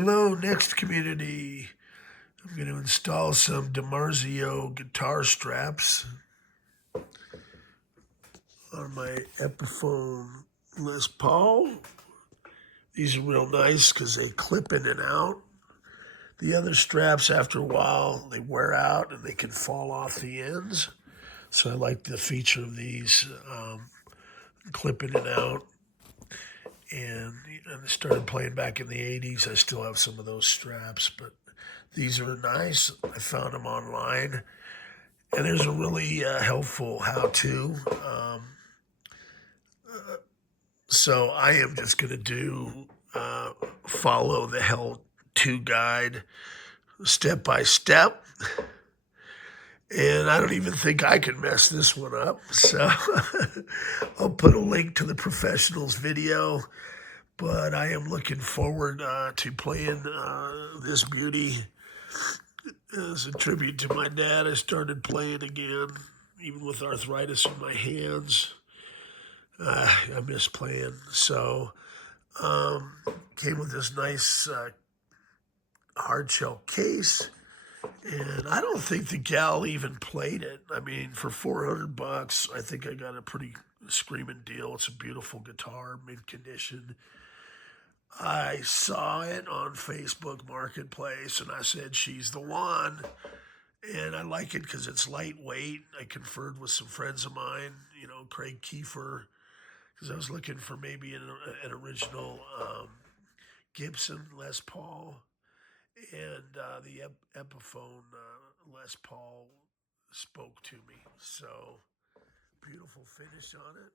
Hello, next community. I'm going to install some Marizio guitar straps on my Epiphone Les Paul. These are real nice because they clip in and out. The other straps, after a while, they wear out and they can fall off the ends. So I like the feature of these clip in and out. And I started playing back in the 80s. I still have some of those straps, but these are nice. I found them online. And there's a really helpful how-to. So I am just going to follow the how-to guide step by step. And I don't even think I can mess this one up. So I'll put a link to the professionals video. But I am looking forward to playing this beauty. As a tribute to my dad, I started playing again, even with arthritis in my hands. I miss playing. So came with this nice hard shell case. And I don't think the gal even played it. I mean, for $400, I think I got a pretty screaming deal. It's a beautiful guitar, mint condition. I saw it on Facebook Marketplace and I said, she's the one. And I like it because it's lightweight. I conferred with some friends of mine, Craig Kiefer, because I was looking for maybe an original Gibson Les Paul. And the Epiphone Les Paul spoke to me. So beautiful finish on it.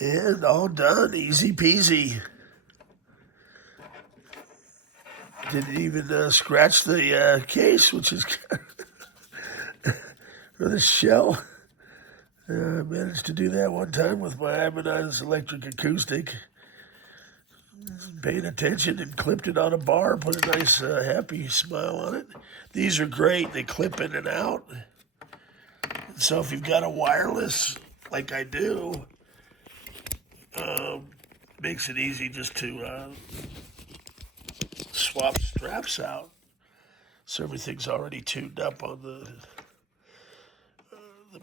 And all done, easy peasy. Didn't even scratch the case, which is or the shell. I managed to do that one time with my Ibanez electric acoustic. Paid attention and clipped it on a bar, put a nice happy smile on it. These are great. They clip in and out. So if you've got a wireless, like I do, makes it easy just to swap straps out. So everything's already tuned up on the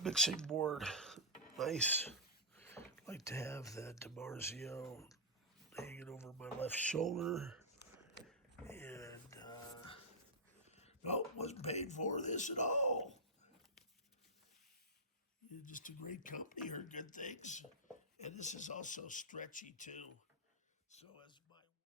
mixing board. Nice. Like to have that Marizio hanging over my left shoulder. And no, wasn't paid for this at all. Just a great company, heard good things. And this is also stretchy too. So as